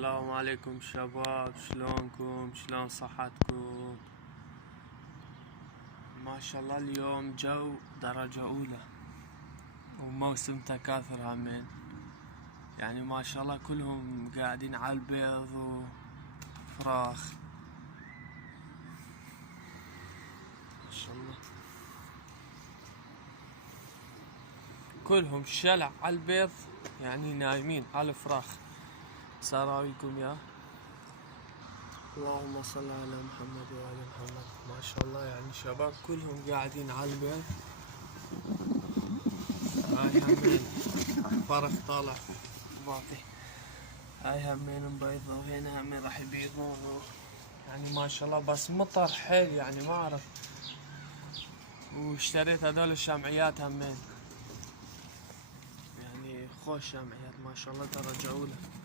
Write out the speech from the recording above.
السلام عليكم شباب، شلونكم؟ شلون صحتكم؟ ما شاء الله اليوم جو درجة أولى وموسم تكاثر همين، يعني ما شاء الله كلهم قاعدين على البيض وفراخ ما شاء الله، كلهم شلع على البيض، يعني نايمين على الفراخ. سراويكم يا اللهم صل على محمد وآل محمد. ما شاء الله يعني شباب كلهم قاعدين على البيض. هاي همين فرخ طالع باطي، هاي همين مبيضة وهنا همين راح يبيضون، يعني ما شاء الله. بس مطر حيل يعني ما اعرف. واشتريت هذول الشمعيات همين، يعني خوش شمعيات ما شاء الله درجة أولى.